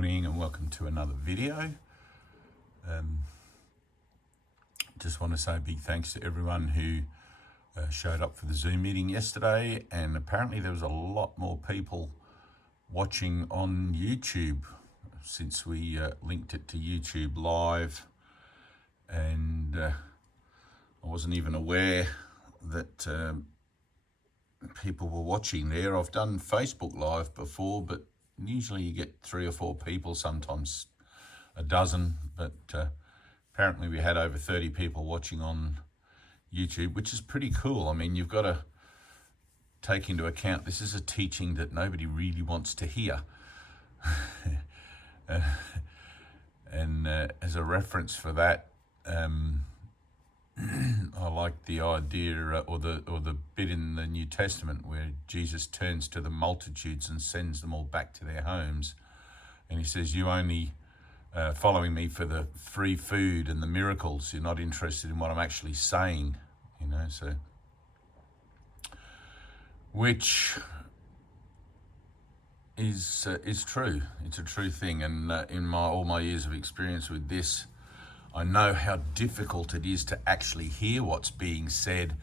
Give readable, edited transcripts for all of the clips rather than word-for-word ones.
morning and welcome to another video. Just want to say a big thanks to everyone who showed up for the Zoom meeting yesterday, and apparently there was a lot more people watching on YouTube since we linked it to YouTube Live, and I wasn't even aware that people were watching there. I've done Facebook Live before, but usually you get 3 or 4 people, sometimes a dozen, but apparently we had over 30 people watching on YouTube, which is pretty cool. I mean, you've got to take into account this is a teaching that nobody really wants to hear. And as a reference for that, I like the idea or the bit in the New Testament where Jesus turns to the multitudes and sends them all back to their homes, and he says, "You only following me for the free food and the miracles. You're not interested in what I'm actually saying." You know, so which is true. It's a true thing, and in all my years of experience with this, I know how difficult it is to actually hear what's being said.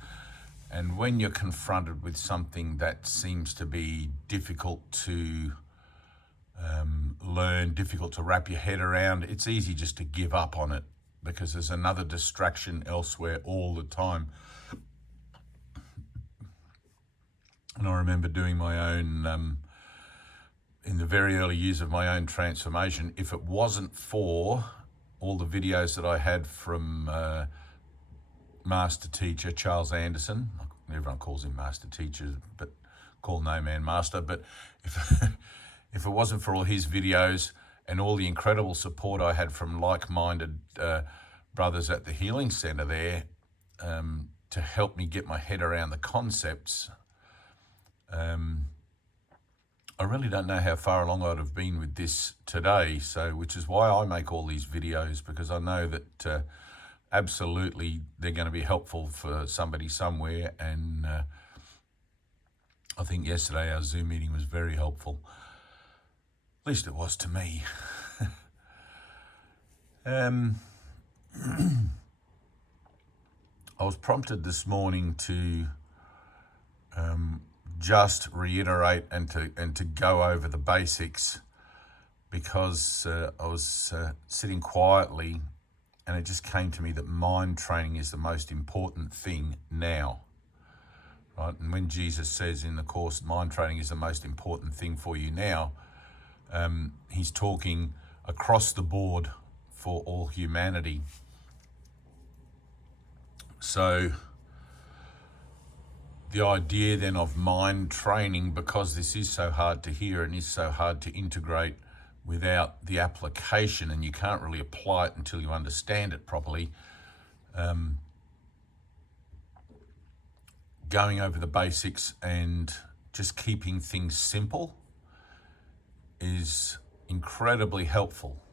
And when you're confronted with something that seems to be difficult to learn, difficult to wrap your head around, it's easy just to give up on it because there's another distraction elsewhere all the time. And I remember doing my own, in the very early years of my own transformation, if it wasn't for all the videos that I had from master teacher Charles Anderson. Everyone calls him master teacher, but call no man master. But if it wasn't for all his videos and all the incredible support I had from like-minded brothers at the Healing Center there to help me get my head around the concepts, I really don't know how far along I'd have been with this today, so which is why I make all these videos, because I know that absolutely they're going to be helpful for somebody somewhere, and I think yesterday our Zoom meeting was very helpful. At least it was to me. I was prompted this morning to just reiterate and to go over the basics, because I was sitting quietly and it just came to me that mind training is the most important thing now, right? And when Jesus says in the course mind training is the most important thing for you now, he's talking across the board for all humanity. So the idea then of mind training, because this is so hard to hear and is so hard to integrate without the application, and you can't really apply it until you understand it properly, going over the basics and just keeping things simple is incredibly helpful.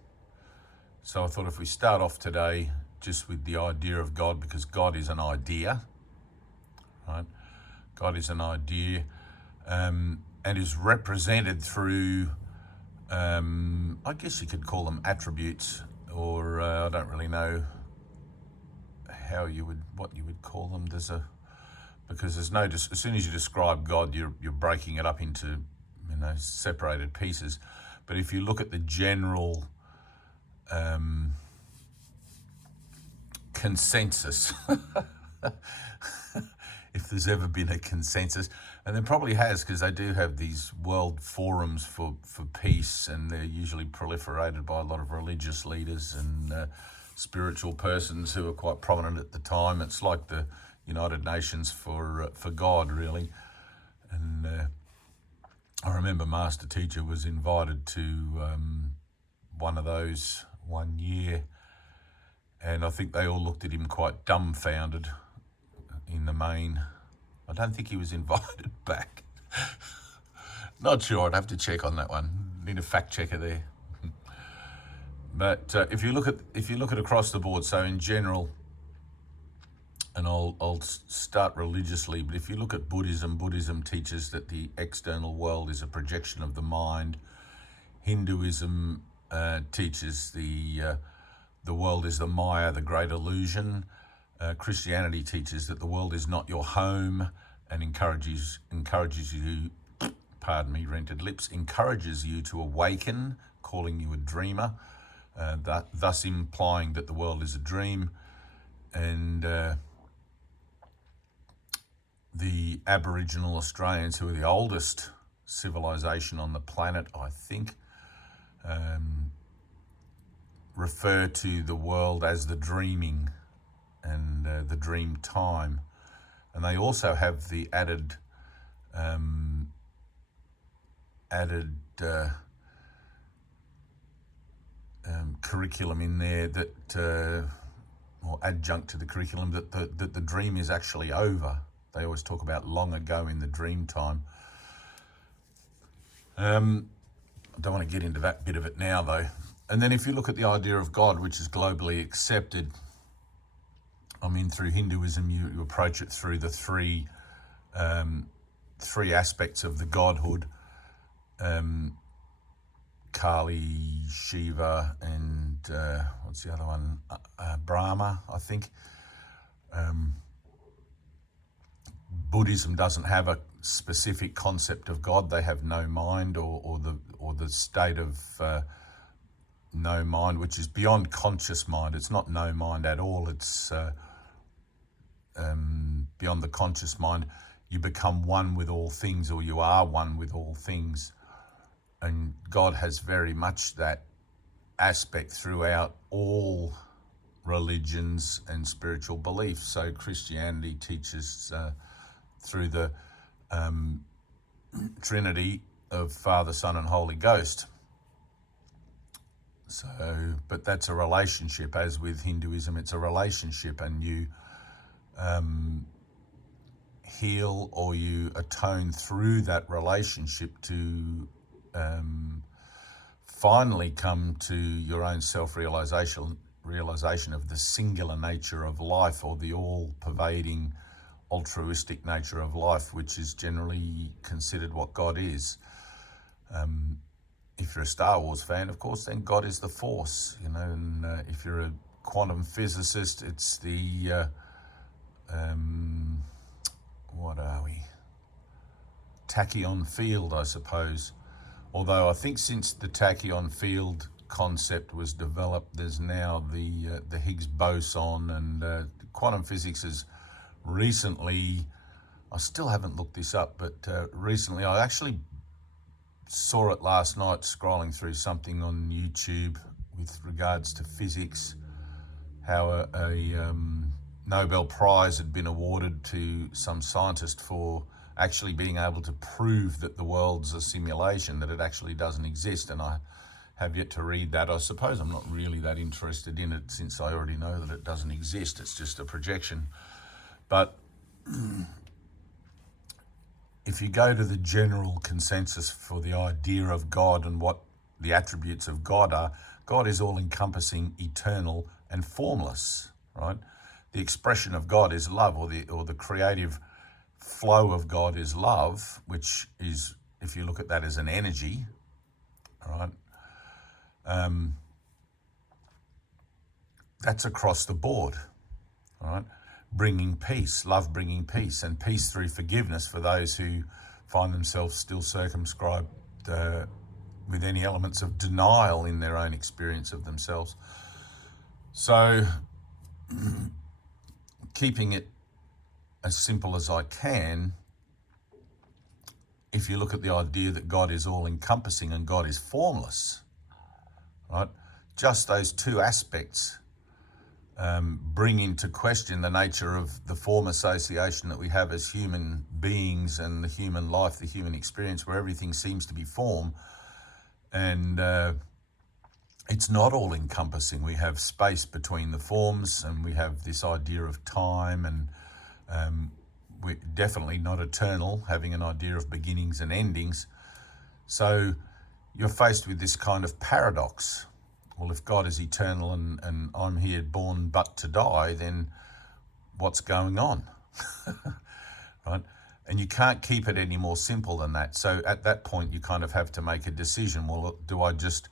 So I thought if we start off today just with the idea of God, because God is an idea, right? God is an idea, and is represented through, I guess you could call them attributes, or I don't really know what you would call them. Because there's no, as soon as you describe God, you're breaking it up into, separated pieces. But if you look at the general consensus, if there's ever been a consensus, and there probably has, because they do have these world forums for peace, and they're usually proliferated by a lot of religious leaders and spiritual persons who are quite prominent at the time. It's like the United Nations for God, really. And I remember Master Teacher was invited to one of those one year, and I think they all looked at him quite dumbfounded in the main. I don't think he was invited back. Not sure, I'd have to check on that one. Need a fact checker there. But if you look at across the board, so in general, and I'll start religiously, but if you look at Buddhism teaches that the external world is a projection of the mind. Hinduism teaches the world is the Maya, the great illusion. Christianity teaches that the world is not your home and encourages you, pardon me, rented lips, encourages you to awaken, calling you a dreamer, thus implying that the world is a dream. And the Aboriginal Australians, who are the oldest civilization on the planet, I think, refer to the world as the dreaming and the dream time. And they also have the added curriculum in there that, or adjunct to the curriculum, that the dream is actually over. They always talk about long ago in the dream time. I don't want to get into that bit of it now, though. And then if you look at the idea of God, which is globally accepted, I mean, through Hinduism, you approach it through the three aspects of the godhood, Kali, Shiva, and what's the other one? Brahma, I think. Buddhism doesn't have a specific concept of God. They have no mind, or the state of no mind, which is beyond conscious mind. It's not no mind at all. It's beyond the conscious mind. You become one with all things, or you are one with all things. And God has very much that aspect throughout all religions and spiritual beliefs. So Christianity teaches through the Trinity of Father, Son, and Holy Ghost. So, but that's a relationship. As with Hinduism, it's a relationship, and you heal or you atone through that relationship to finally come to your own realization of the singular nature of life, or the all-pervading altruistic nature of life, which is generally considered what God is. If you're a Star Wars fan, of course, then God is the Force, and if you're a quantum physicist, it's the what are we? Tachyon field, I suppose. Although I think since the tachyon field concept was developed, there's now the Higgs boson, and quantum physics has recently, I still haven't looked this up, but recently I actually saw it last night scrolling through something on YouTube with regards to physics, how a Nobel Prize had been awarded to some scientist for actually being able to prove that the world's a simulation, that it actually doesn't exist. And I have yet to read that. I suppose I'm not really that interested in it, since I already know that it doesn't exist. It's just a projection. But if you go to the general consensus for the idea of God and what the attributes of God are, God is all-encompassing, eternal, and formless, right? The expression of God is love, or the creative flow of God is love, which is, if you look at that as an energy, right? That's across the board, right? Bringing peace, love bringing peace, and peace through forgiveness for those who find themselves still circumscribed with any elements of denial in their own experience of themselves. So keeping it as simple as I can, if you look at the idea that God is all-encompassing and God is formless, right? Just those two aspects bring into question the nature of the form association that we have as human beings, and the human life, the human experience, where everything seems to be form, and it's not all-encompassing. We have space between the forms, and we have this idea of time, and we're definitely not eternal, having an idea of beginnings and endings. So you're faced with this kind of paradox. Well, if God is eternal and I'm here born but to die, then what's going on? Right? And you can't keep it any more simple than that. So at that point, you kind of have to make a decision. Well, do I just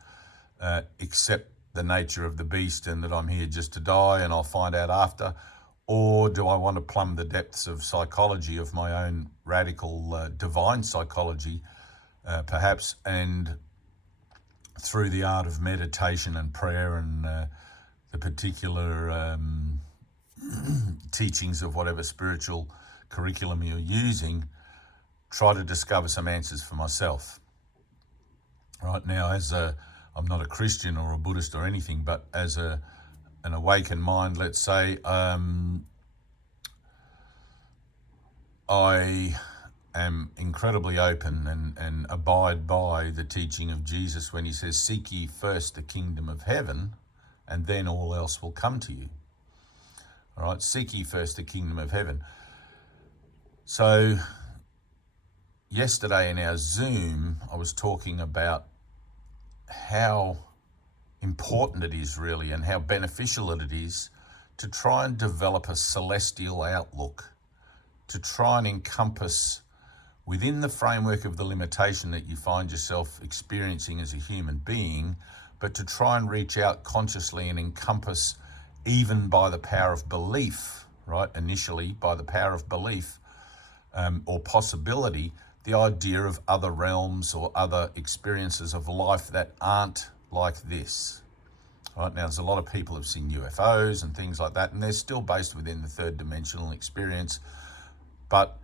accept the nature of the beast and that I'm here just to die and I'll find out after? Or do I want to plumb the depths of psychology, of my own radical divine psychology, perhaps, and through the art of meditation and prayer and the particular teachings of whatever spiritual curriculum you're using, try to discover some answers for myself. Right now, I'm not a Christian or a Buddhist or anything, but as an awakened mind, let's say, I am incredibly open and abide by the teaching of Jesus when he says, seek ye first the kingdom of heaven, and then all else will come to you. All right, seek ye first the kingdom of heaven. So yesterday in our Zoom, I was talking about how important it is really and how beneficial it is to try and develop a celestial outlook, to try and encompass within the framework of the limitation that you find yourself experiencing as a human being, but to try and reach out consciously and encompass, even by the power of belief, right? Initially, by the power of belief or possibility, the idea of other realms or other experiences of life that aren't like this. Right now, there's a lot of people who've seen UFOs and things like that, and they're still based within the third dimensional experience. But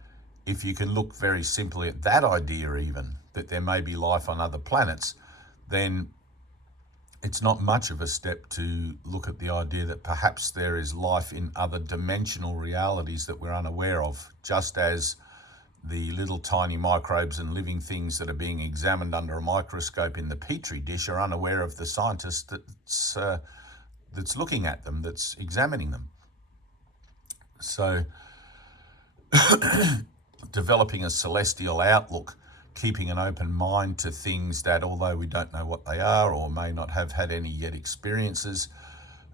if you can look very simply at that idea, even that there may be life on other planets, then it's not much of a step to look at the idea that perhaps there is life in other dimensional realities that we're unaware of, just as the little tiny microbes and living things that are being examined under a microscope in the petri dish are unaware of the scientist that's looking at them, that's examining them. So developing a celestial outlook, keeping an open mind to things that, although we don't know what they are or may not have had any yet experiences,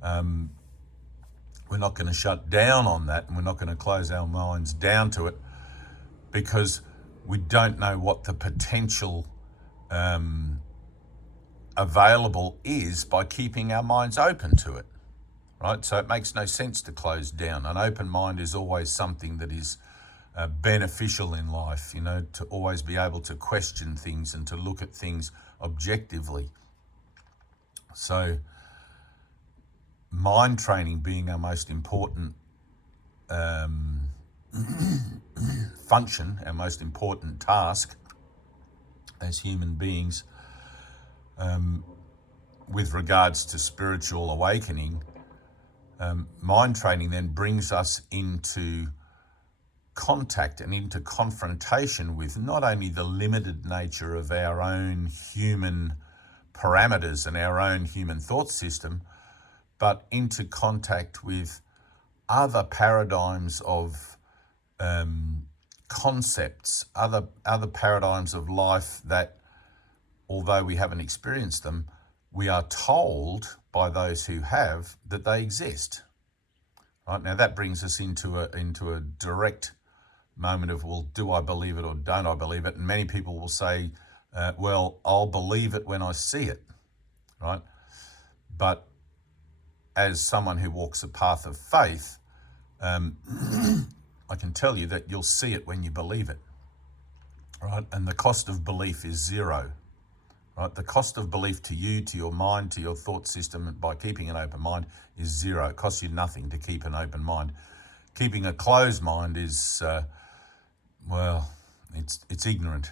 we're not going to shut down on that, and we're not going to close our minds down to it, because we don't know what the potential available is by keeping our minds open to it, right? So it makes no sense to close down. An open mind is always something that is beneficial in life, you know, to always be able to question things and to look at things objectively. So mind training being our most important function, our most important task as human beings, with regards to spiritual awakening, mind training then brings us into contact and into confrontation with not only the limited nature of our own human parameters and our own human thought system, but into contact with other paradigms of concepts, other paradigms of life that, although we haven't experienced them, we are told by those who have that they exist. Right now, that brings us into a direct moment of, well, do I believe it or don't I believe it? And many people will say, well, I'll believe it when I see it, right? But as someone who walks a path of faith, I can tell you that you'll see it when you believe it, right? And the cost of belief is zero, right? The cost of belief to you, to your mind, to your thought system by keeping an open mind is zero. It costs you nothing to keep an open mind. Keeping a closed mind is, well, it's ignorant.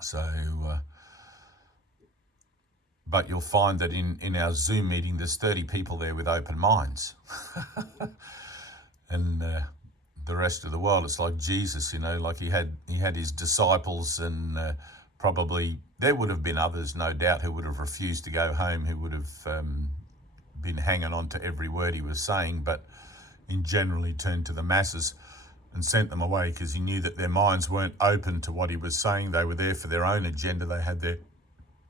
So, but you'll find that in our Zoom meeting, there's 30 people there with open minds. And the rest of the world, it's like Jesus, you know, like he had his disciples, and probably there would have been others, no doubt, who would have refused to go home, who would have been hanging on to every word he was saying, but in general he turned to the masses and sent them away because he knew that their minds weren't open to what he was saying. They were there for their own agenda. They had their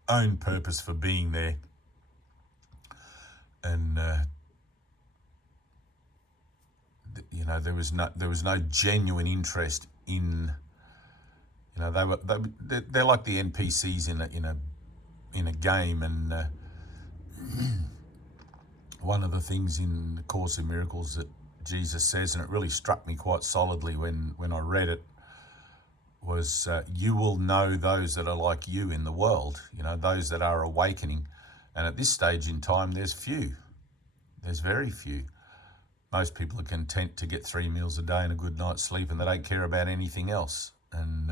own purpose for being there. And you know, there was no genuine interest in, you know, they're like the NPCs in a game, and one of the things in the Course in Miracles that Jesus says, and it really struck me quite solidly when I read it, was you will know those that are like you in the world, those that are awakening. And at this stage in time, there's very few. Most people are content to get 3 meals a day and a good night's sleep, and they don't care about anything else. And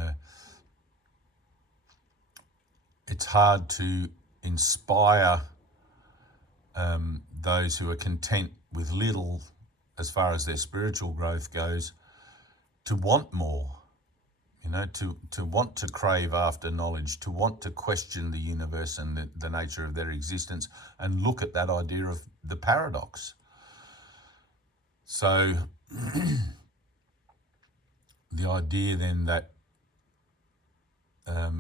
it's hard to inspire those who are content with little as far as their spiritual growth goes to want more. To want to crave after knowledge, to want to question the universe and the nature of their existence, and look at that idea of the paradox. So the idea then that, I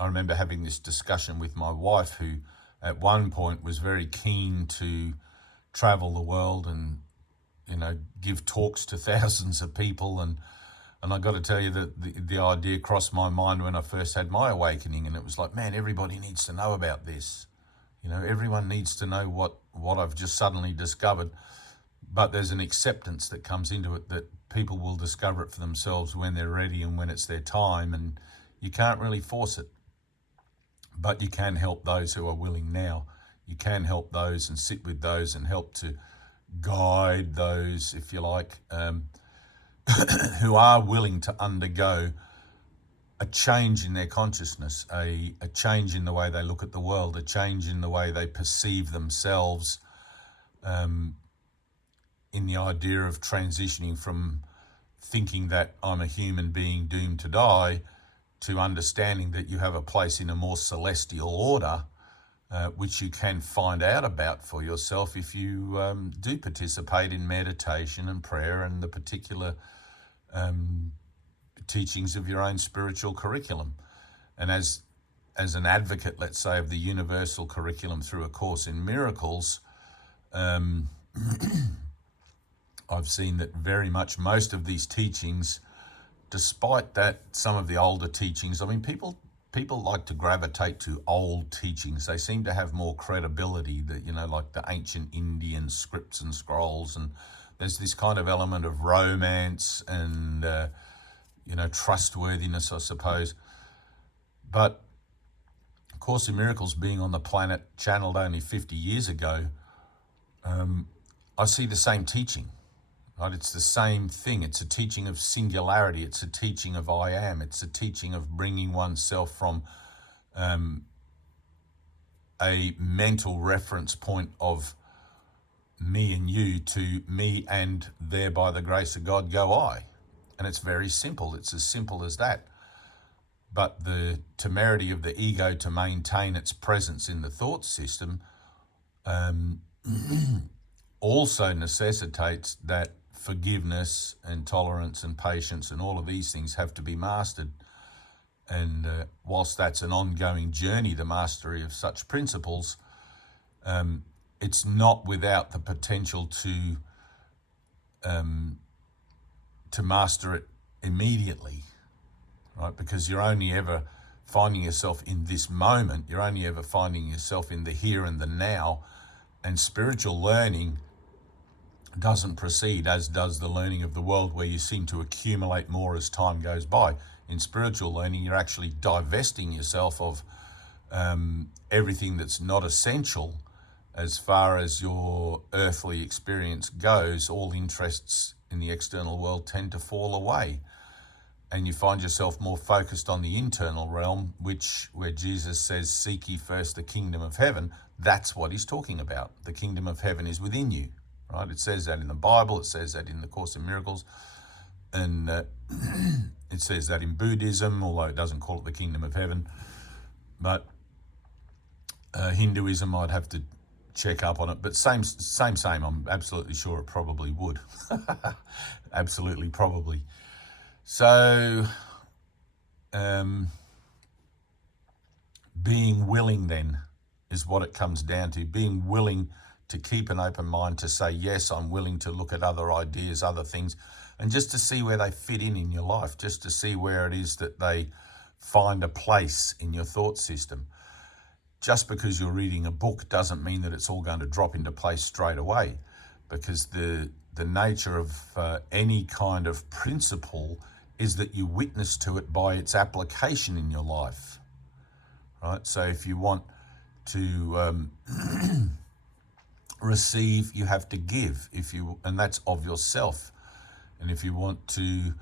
remember having this discussion with my wife, who at one point was very keen to travel the world and, give talks to thousands of people. And I got to tell you that the idea crossed my mind when I first had my awakening, and it was like, man, everybody needs to know about this. Everyone needs to know what I've just suddenly discovered. But there's an acceptance that comes into it that people will discover it for themselves when they're ready and when it's their time, and you can't really force it. But you can help those who are willing now. You can help those and sit with those and help to guide those, if you like, who are willing to undergo a change in their consciousness, a change in the way they look at the world, a change in the way they perceive themselves, in the idea of transitioning from thinking that I'm a human being doomed to die to understanding that you have a place in a more celestial order, which you can find out about for yourself if you do participate in meditation and prayer and the particular teachings of your own spiritual curriculum. And as an advocate, let's say, of the universal curriculum through A Course in Miracles, I've seen that very much most of these teachings, despite that some of the older teachings, people like to gravitate to old teachings. They seem to have more credibility, that like the ancient Indian scripts and scrolls, and there's this kind of element of romance and trustworthiness, I suppose. But A Course in Miracles, being on the planet channeled only 50 years ago, I see the same teaching. Right? It's the same thing. It's a teaching of singularity. It's a teaching of I am. It's a teaching of bringing oneself from a mental reference point of me and you to me and there by the grace of God go I. And it's very simple. It's as simple as that. But the temerity of the ego to maintain its presence in the thought system also necessitates that forgiveness and tolerance and patience and all of these things have to be mastered. And whilst that's an ongoing journey, the mastery of such principles, it's not without the potential to master it immediately, right? Because you're only ever finding yourself in this moment. You're only ever finding yourself in the here and the now. And spiritual learning doesn't proceed as does the learning of the world, where you seem to accumulate more as time goes by. In spiritual learning, you're actually divesting yourself of everything that's not essential as far as your earthly experience goes. All interests in the external world tend to fall away, and you find yourself more focused on the internal realm, where Jesus says, seek ye first the kingdom of heaven. That's what he's talking about. The kingdom of heaven is within you, right? It says that in the Bible. It says that in the Course in Miracles. And it says that in Buddhism, although it doesn't call it the kingdom of heaven. But Hinduism, I'd have to check up on it. But same. I'm absolutely sure it probably would. Absolutely, probably. So, being willing then is what it comes down to. Being willing to keep an open mind, to say, yes, I'm willing to look at other ideas, other things, and just to see where they fit in your life, just to see where it is that they find a place in your thought system. Just because you're reading a book doesn't mean that it's all going to drop into place straight away, because the nature of any kind of principle is that you witness to it by its application in your life, right? So if you want to receive, you have to give. And that's of yourself. And if you want to,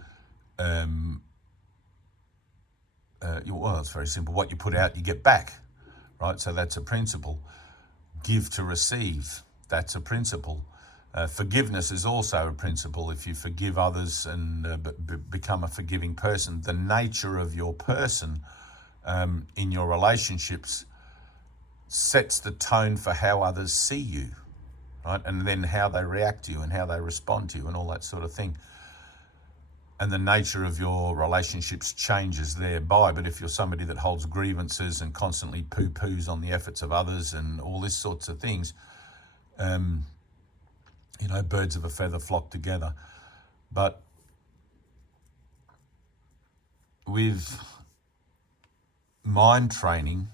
well, it's very simple. What you put out, you get back, right? So that's a principle. Give to receive, that's a principle. Forgiveness is also a principle. If you forgive others and become a forgiving person, the nature of your person in your relationships sets the tone for how others see you, right? And then how they react to you and how they respond to you and all that sort of thing. And the nature of your relationships changes thereby. But if you're somebody that holds grievances and constantly poo-poos on the efforts of others and all this sorts of things, birds of a feather flock together. But with mind training,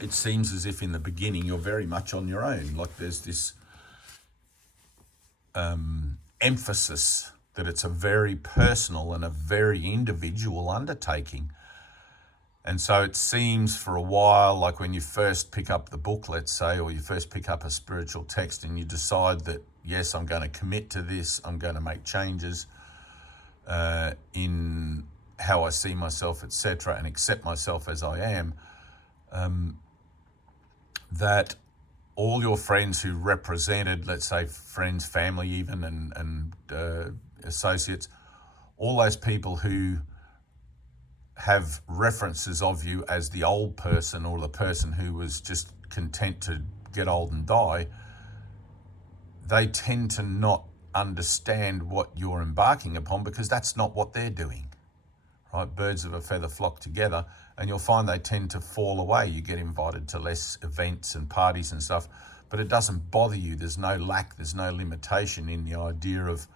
it seems as if in the beginning you're very much on your own. Like there's this emphasis that it's a very personal and a very individual undertaking. And so it seems for a while, like when you first pick up the book, let's say, or you first pick up a spiritual text and you decide that, yes, I'm going to commit to this, I'm going to make changes in how I see myself, etc., and accept myself as I am, that all your friends who represented, let's say friends, family even, and associates, all those people who have references of you as the old person or the person who was just content to get old and die, they tend to not understand what you're embarking upon, because that's not what they're doing, right? Birds of a feather flock together, and you'll find they tend to fall away. You get invited to less events and parties and stuff, but it doesn't bother you. There's no lack, there's no limitation in the idea of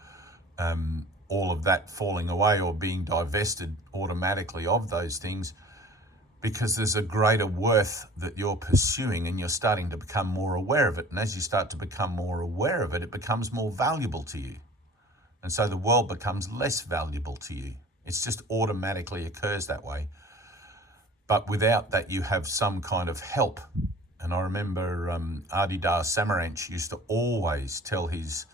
all of that falling away or being divested automatically of those things, because there's a greater worth that you're pursuing and you're starting to become more aware of it. And as you start to become more aware of it, it becomes more valuable to you. And so the world becomes less valuable to you. It's just automatically occurs that way. But without that, you have some kind of help. And I remember Adidar Samaranch used to always tell his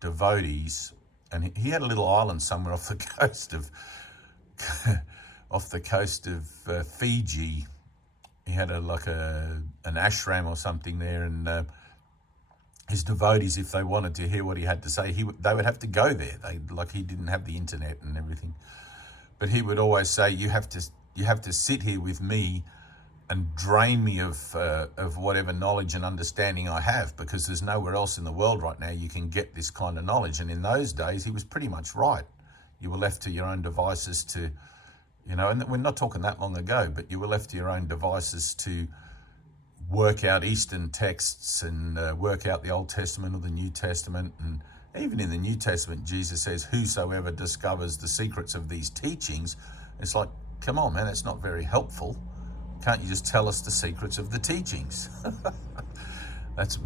devotees, and he had a little island somewhere off the coast of Fiji. He had an ashram or something there, and his devotees, if they wanted to hear what he had to say, they would have to go there. He didn't have the internet and everything, but he would always say, "You have to sit here with me and drain me of whatever knowledge and understanding I have, because there's nowhere else in the world right now you can get this kind of knowledge." And in those days, he was pretty much right. You were left to your own devices to, and we're not talking that long ago, but you were left to your own devices to work out Eastern texts and work out the Old Testament or the New Testament. And even in the New Testament, Jesus says, "Whosoever discovers the secrets of these teachings," it's like, come on, man, that's not very helpful. Can't you just tell us the secrets of the teachings? That's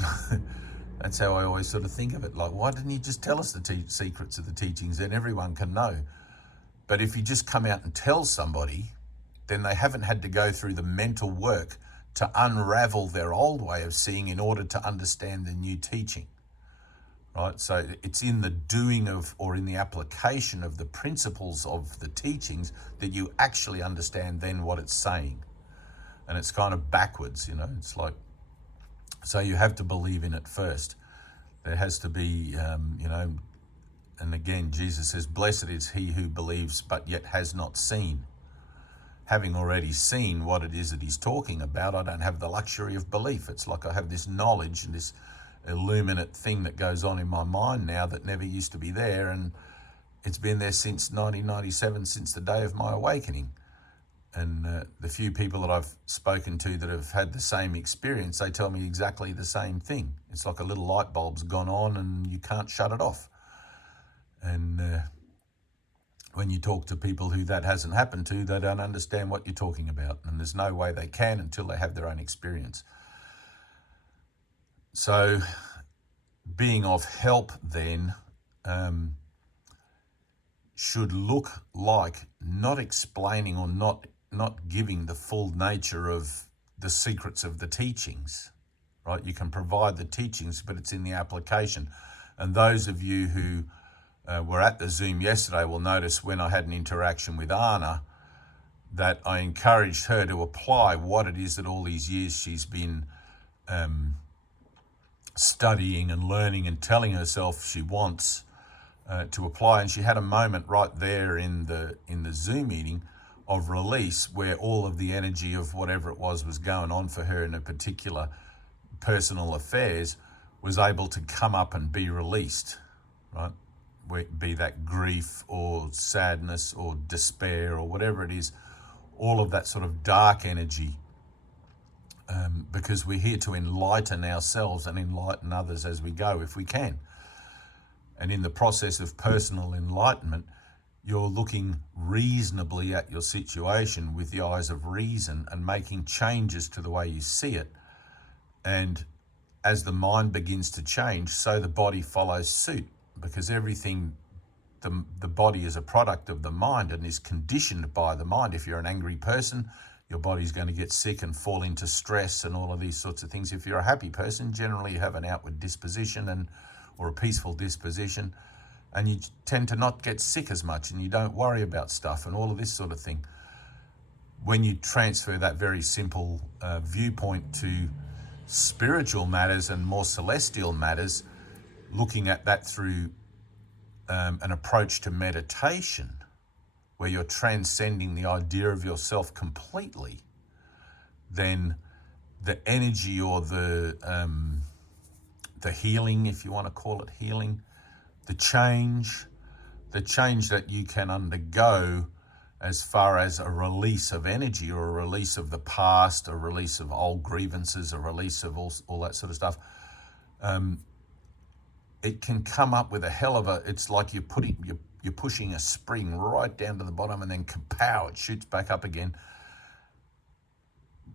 how I always sort of think of it. Like, why didn't you just tell us the secrets of the teachings? Then everyone can know. But if you just come out and tell somebody, then they haven't had to go through the mental work to unravel their old way of seeing in order to understand the new teaching, right? So it's in the doing of, or in the application of the principles of the teachings, that you actually understand then what it's saying. And it's kind of backwards, it's like, so you have to believe in it first. There has to be, and again, Jesus says, "Blessed is he who believes but yet has not seen." Having already seen what it is that he's talking about, I don't have the luxury of belief. It's like I have this knowledge and this illuminate thing that goes on in my mind now that never used to be there. And it's been there since 1997, since the day of my awakening. And the few people that I've spoken to that have had the same experience, they tell me exactly the same thing. It's like a little light bulb's gone on and you can't shut it off. And when you talk to people who that hasn't happened to, they don't understand what you're talking about, and there's no way they can until they have their own experience. So being of help then should look like not explaining or not giving the full nature of the secrets of the teachings, right? You can provide the teachings, but it's in the application. And those of you who were at the Zoom yesterday will notice when I had an interaction with Anna that I encouraged her to apply what it is that all these years she's been studying and learning and telling herself she wants to apply. And she had a moment right there in the Zoom meeting of release where all of the energy of whatever it was going on for her in a particular personal affairs was able to come up and be released, right? Be that grief or sadness or despair or whatever it is, all of that sort of dark energy, because we're here to enlighten ourselves and enlighten others as we go if we can. And in the process of personal enlightenment, you're looking reasonably at your situation with the eyes of reason and making changes to the way you see it. And as the mind begins to change, so the body follows suit, because everything, the body is a product of the mind and is conditioned by the mind. If you're an angry person, your body's going to get sick and fall into stress and all of these sorts of things. If you're a happy person, generally you have an outward disposition or a peaceful disposition, and you tend to not get sick as much and you don't worry about stuff and all of this sort of thing. When you transfer that very simple viewpoint to spiritual matters and more celestial matters, looking at that through an approach to meditation, where you're transcending the idea of yourself completely, then the energy or the healing, if you want to call it healing, the change that you can undergo as far as a release of energy or a release of the past, a release of old grievances, a release of all that sort of stuff, it can come up with a hell of a, it's like you're pushing a spring right down to the bottom and then kapow, it shoots back up again,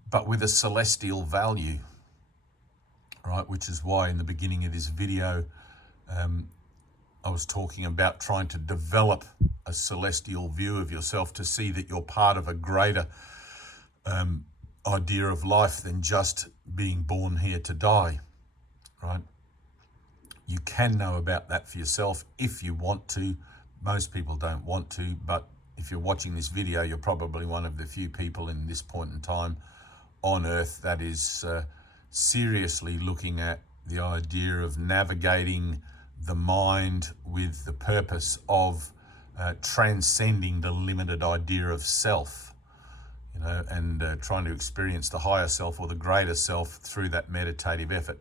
but with a celestial value, right? Which is why in the beginning of this video, I was talking about trying to develop a celestial view of yourself to see that you're part of a greater idea of life than just being born here to die, right? You can know about that for yourself if you want to. Most people don't want to, but if you're watching this video, you're probably one of the few people in this point in time on Earth that is seriously looking at the idea of navigating the mind with the purpose of transcending the limited idea of self, and trying to experience the higher self or the greater self through that meditative effort.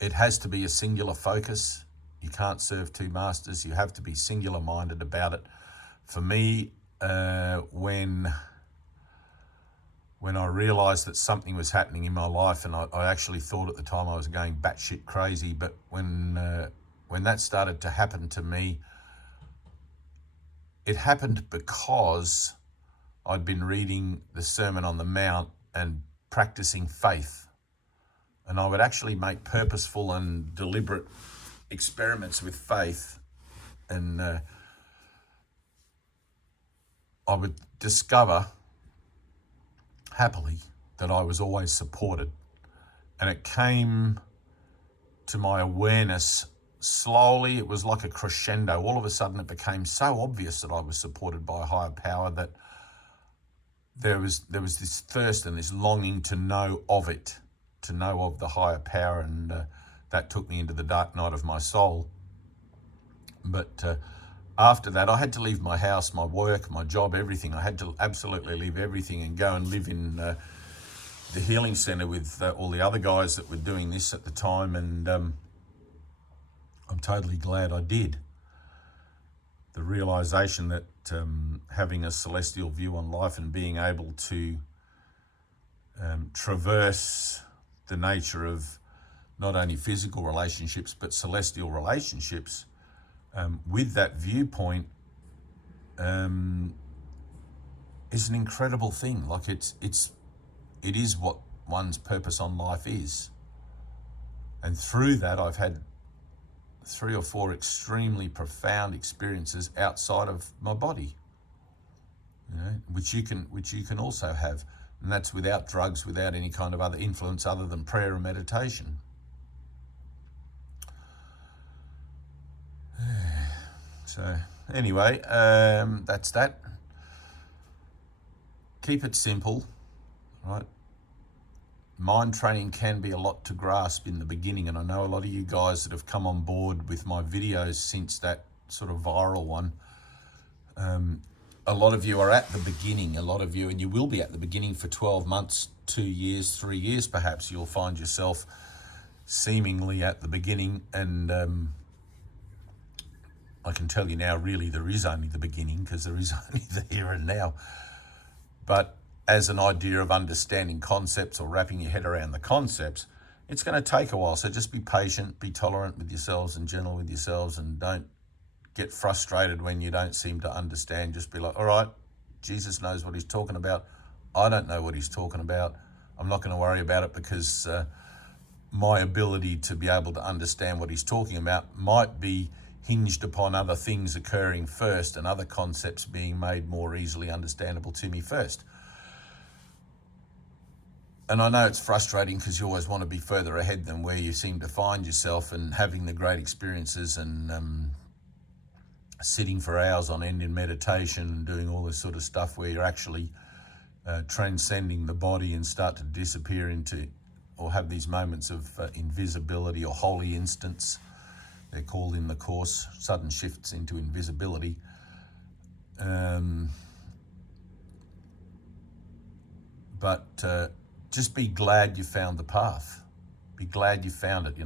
It has to be a singular focus. You can't serve two masters. You have to be singular minded about it. For me, when I realized that something was happening in my life, and I actually thought at the time I was going batshit crazy, but when that started to happen to me, it happened because I'd been reading the Sermon on the Mount and practicing faith. And I would actually make purposeful and deliberate experiments with faith, and I would discover happily that I was always supported. And it came to my awareness slowly. It was like a crescendo. All of a sudden it became so obvious that I was supported by a higher power that there was this thirst and this longing to know of it, to know of the higher power, and that took me into the dark night of my soul. But after that, I had to leave my house, my work, my job, everything. I had to absolutely leave everything and go and live in the healing center with all the other guys that were doing this at the time, and I'm totally glad I did. The realization that having a celestial view on life and being able to traverse the nature of not only physical relationships, but celestial relationships, with that viewpoint, is an incredible thing. Like it is what one's purpose on life is. And through that, I've had 3 or 4 extremely profound experiences outside of my body, which you can also have, and that's without drugs, without any kind of other influence other than prayer and meditation. So anyway, that's that. Keep it simple, right? Mind training can be a lot to grasp in the beginning, and I know a lot of you guys that have come on board with my videos since that sort of viral one. A lot of you are at the beginning, a lot of you, and you will be at the beginning for 12 months, 2 years, 3 years perhaps. You'll find yourself seemingly at the beginning, and I can tell you now, really, there is only the beginning, because there is only the here and now. But as an idea of understanding concepts or wrapping your head around the concepts, it's going to take a while. So just be patient, be tolerant with yourselves and gentle with yourselves, and don't get frustrated when you don't seem to understand. Just be like, all right, Jesus knows what he's talking about. I don't know what he's talking about. I'm not going to worry about it, because my ability to be able to understand what he's talking about might be hinged upon other things occurring first and other concepts being made more easily understandable to me first. And I know it's frustrating, because you always want to be further ahead than where you seem to find yourself, and having the great experiences and sitting for hours on end in meditation and doing all this sort of stuff where you're actually transcending the body and start to disappear into, or have these moments of invisibility or holy instance. They're called in the course, sudden shifts into invisibility. But just be glad you found the path. Be glad you found it,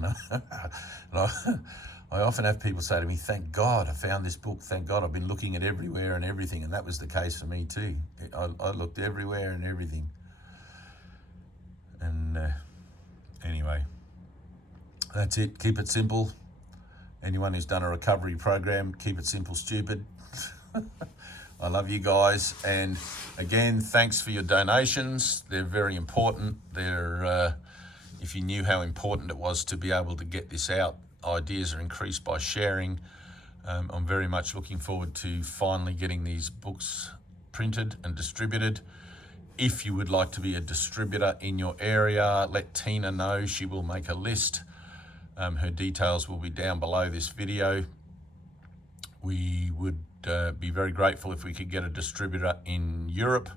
I often have people say to me, thank God I found this book. Thank God I've been looking at everywhere and everything. And that was the case for me too. I looked everywhere and everything. And anyway, that's it. Keep it simple. Anyone who's done a recovery program, keep it simple, stupid. I love you guys. And again, thanks for your donations. They're very important. If you knew how important it was to be able to get this out, ideas are increased by sharing. I'm very much looking forward to finally getting these books printed and distributed. If you would like to be a distributor in your area, let Tyna know. She will make a list. Her details will be down below this video. We would be very grateful if we could get a distributor in Europe,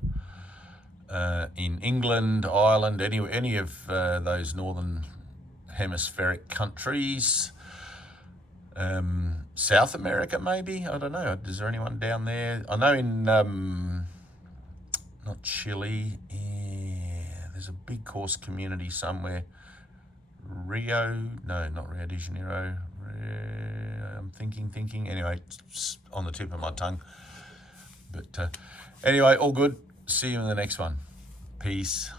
in England, Ireland, any of those northern hemispheric countries. South America, maybe? I don't know. Is there anyone down there? I know in, not Chile, there's a big course community somewhere. Not Rio de Janeiro. I'm thinking. Anyway, it's on the tip of my tongue. But anyway, all good. See you in the next one. Peace.